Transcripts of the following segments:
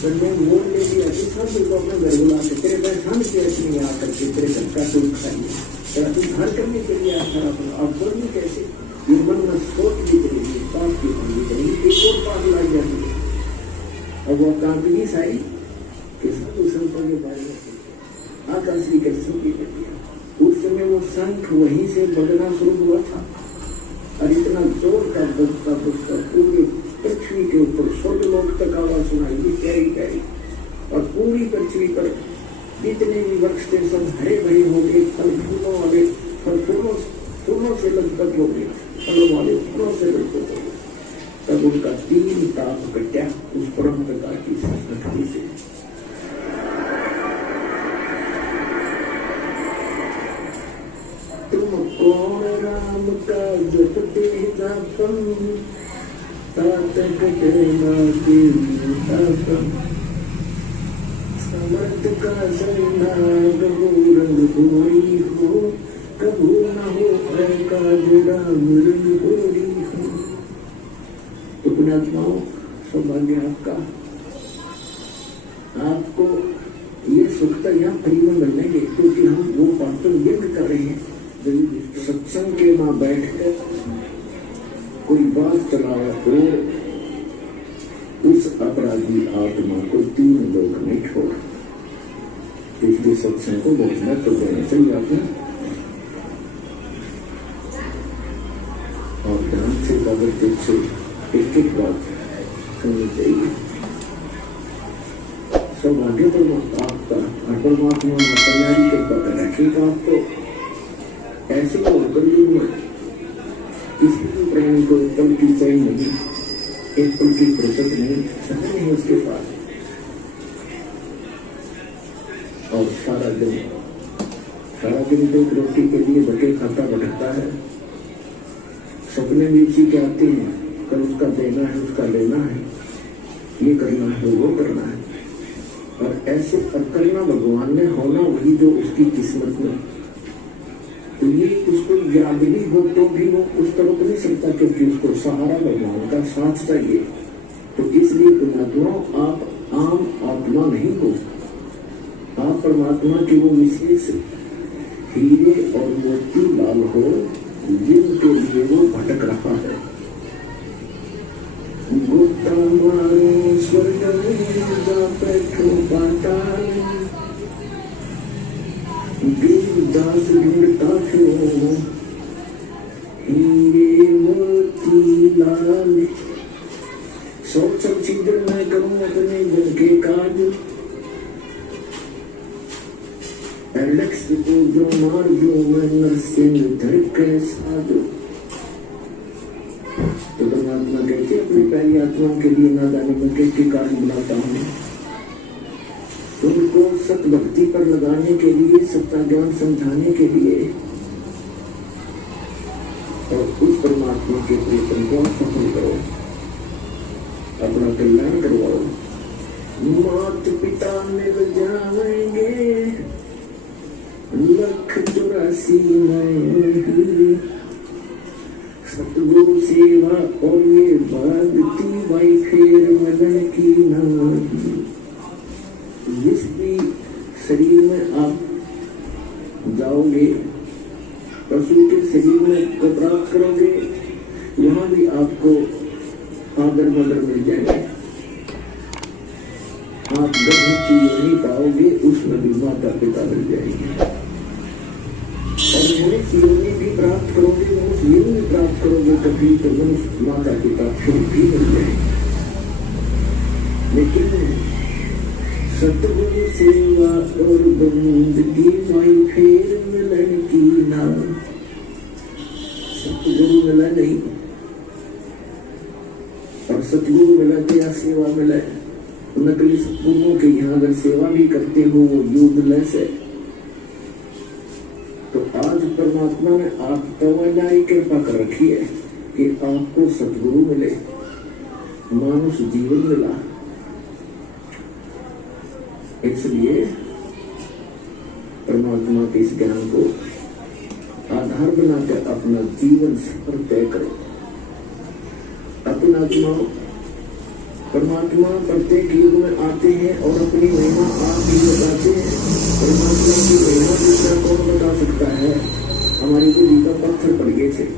पर मैं मोल ले लिया कि सब लोग अपना घर बुला के तेरे बैठान के अपनी आ करके तेरे घर का सुख खाइए, तेरा तुम घर करने के लिए आया अब बोलने कैसे ये मन में सोच भी करेगी, बात की बंदी करेगी, एक और बात लाई जाती है। अब वो कांपनी साई कि साधु संतों के बारे में आकाश की कृष्ण की कर दिया। उस समय वो शंख वहीं से बजना शुरू हुआ था और इतना जोर का बजता बजता पूरी पृथ्वी के ऊपर स्वर्गलोक तक आवाज सुनाई दी प्यारी प्यारी, और पूरी पृथ्वी पर जितने भी वृक्ष थे सब हरे भरे हो गए, फल फूलों वाले फल फूलों से लगभग हो गए, फलों वाले फलों से लगभग हो गए। तब उनका 3 ताप कटा उस परम प्रकार की शक्ति से। तुम कौन राम का जपते जापन समर्थ का सेनाग रंग गोरी हो, कबू न हो का जुड़ा रंग गोरी हो। तो पुण्यात्माओं, सौभाग्य आपका, आपको ये सुखता यहाँ फ्री में मिलेंगे, क्योंकि हम वो बातों व्यक्त कर रहे हैं। सत्संग के माँ बैठ कर कोई बात चलाया तो उस अपराधी आत्मा को 3 लोग नहीं छोड़ा। इसलिए सत्संग को बहुत महत्व देना चाहिए आपने, और ध्यान से बाबत से एक बात सुननी चाहिए। सौभाग्य परमात्मा आपका, और परमात्मा ने तैयारी कृपा कर रखेगा आपको। ऐसे को कलयुग में किसी भी प्राणी को पल की चैन नहीं, एक पल की फुर्सत नहीं, समय नहीं उसके पास, और सारा दिन तो रोटी के लिए भटके खाता भटकता है। सपने भी इसी के आते हैं, कल उसका देना है, उसका लेना है, ये करना है, वो करना है, और ऐसे करना भगवान ने होना वही जो उसकी किस्मत में। तो ये उसको याद भी हो तो भी वो उस तरफ नहीं सकता, क्योंकि उसको सहारा भगवान का साथ चाहिए। तो इसलिए पुण्यात्माओं, आप आम आत्मा नहीं हो, आप परमात्मा के वो विशेष हीरे और मोती लाल हो, जिनके लिए वो भटक रहा है। गोता मारो स्वर्ग में बैठो पाताल, दास ढूंढता क्यों हीरे मोती लाल। सोच छिद्र मैं करूं अपने जन के काज, एलेक्स को जो मार जो मैं नरसिंह धर के साजो। तो परमात्मा कहते अपनी प्यारी आत्मा के लिए नादानी में के कारण बुलाता हूँ, तुमको सत भक्ति पर लगाने के लिए, सत्ता ज्ञान समझाने के लिए, और उस परमात्मा के प्रीतम को सफल करो, अपना कल्याण करवाओ। मात पिता मिल जाएंगे 184 में, सतगुरु सेवा और ये भक्ति भाई फेर मदन की नाम। जिस भी शरीर में आप जाओगे, पशु के शरीर में को प्राप्त करोगे, वहां भी आपको आदर मदर मिल जाएंगे। आप गधे की योनि पाओगे, उसमें भी माता पिता मिल जाएंगे, और मनुष्य योनि भी प्राप्त करोगे, मनुष्य योनि प्राप्त करोगे कभी तो मनुष्य माता पिता फिर भी मिल जाएंगे। लेकिन सतगुरु सेवा और बंदगी माई फेर मिलन की नाम। सतगुरु मिला नहीं, और सतगुरु मिला क्या सेवा मिला। नकली सतगुरुओं के यहाँ अगर सेवा भी करते हो वो यूजलेस है। तो आज परमात्मा ने आप तवनाई कृपा कर रखी है कि आपको सतगुरु मिले, मानुष जीवन मिला। इसलिए परमात्मा के इस ज्ञान को आधार बनाकर अपना जीवन सफर तय करो। अपना आत्मा परमात्मा प्रत्येक युग में आते हैं और अपनी महिमा आप ही बताते हैं। परमात्मा की महिमा दूसरा कौन बता सकता है? हमारी बुद्धि का पत्थर पड़ गए थे।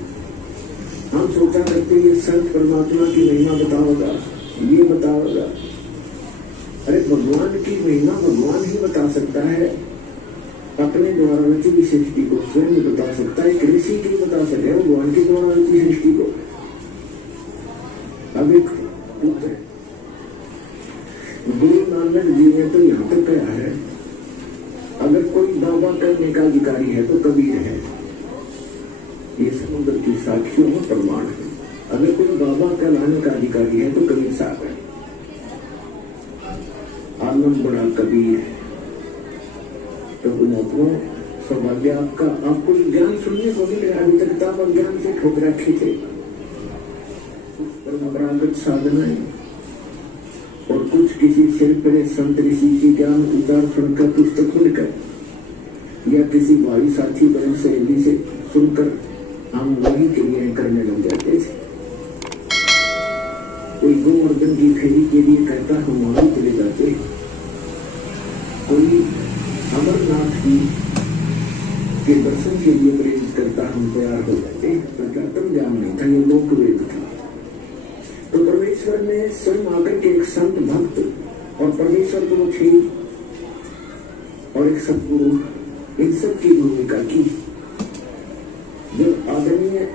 हम सोचा करते ये संत परमात्मा की महिमा बताओगा, ये बताओगा। अरे भगवान की महिमा भगवान ही बता सकता है। अपने द्वारा रची हुई सृष्टि को स्वयं बता सकता है। ऋषि क्यों बता सके भगवान के द्वारा रची सृष्टि को? अब एक पुत्र गुरु नानक जी ने तो यहाँ तक कहा है, अगर कोई दावा करने का अधिकारी है तो कबीर है। ये समुद्र की साखियों में प्रमाण है। अगर कोई बाबा कहलाने का अधिकारी है तो कबीर साहब है। आलम बड़ा कबीर है। तो पुण्यात्मा सौभाग्य आपका, आपको ज्ञान सुनने को मिले। अभी तक किताब ज्ञान से ठोक रखे थे परंपरागत साधनाएं और कुछ किसी सिर पड़े संत ऋषि की ज्ञान उतार सुनकर पुस्तक खुलकर या किसी भाई साथी बहन सहेली से सुनकर हम वही क्रियाएं करने लग जाते थे। कोई गोवर्धन की फेरी के लिए कहता हम वहां चले जाते, कोई अमरनाथ की के दर्शन के लिए प्रेरित करता हम तैयार हो जाते। प्रकातम ज्ञान नहीं था, ये लोक वेद था। तो परमेश्वर ने स्वयं आकर के एक संत भक्त और परमेश्वर को थे और एक सदगुरु, इन सब की भूमिका की। जब आदरणीय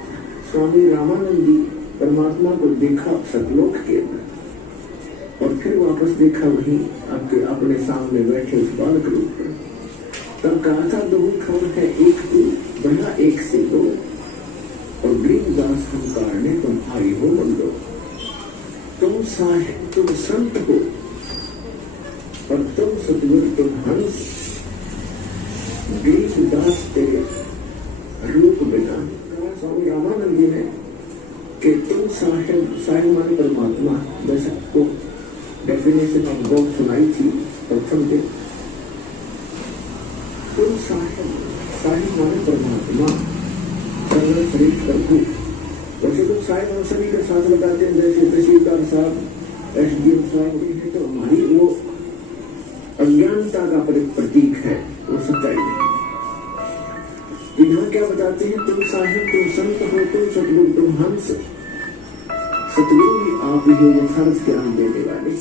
स्वामी रामानंद जी परमात्मा को देखा सतलोक के अंदर और फिर वापस देखा वहीं आपके अपने सामने बैठे उस बालक रूप में, तब कहा था दो खबर है एक तू बना एक से दो और गरीबदास हम कारणे तुम आई हो बंदो। तुम साहिब तुम संत हो और तुम सतगुरु तुम हंस। गरीबदास तेरे रूप बिना स्वामी रामानंद जी ने कि तुम साहिब माने परमात्मा, जैसे आपको डेफिनेशन ऑफ गॉड सुनाई थी प्रथम दिन। तुम साहिब माने परमात्मा, सर्वश्रेष्ठ प्रभु। वैसे तो साहिब हम सभी के साथ लगाते हैं, जैसे तहसीलदार साहब, SDM साहब है, तो हमारी वो अज्ञानता का प्रतीक है, वो सच्चाई नहीं। यहाँ क्या बताते हैं? तुम साहिब तुम संत हो, तुम सतगुरु तुम हंस। सतगुरु ही आप ही यथार्थ ज्ञान देने वाले।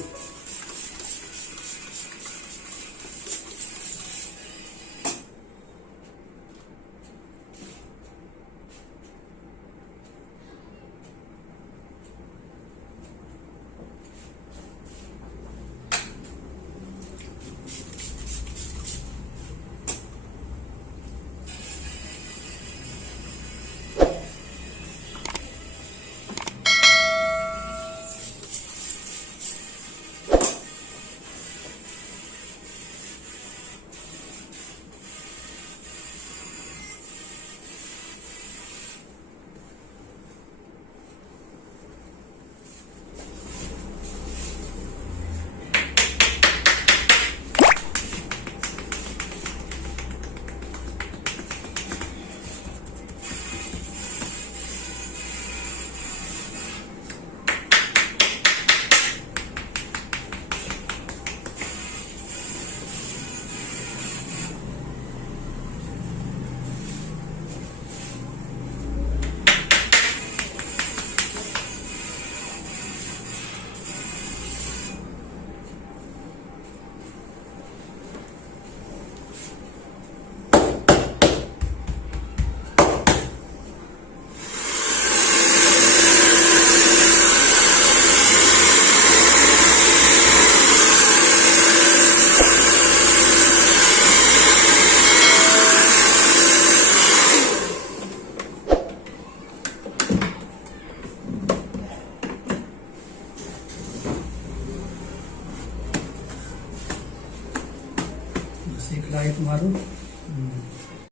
एक लाइट मारो।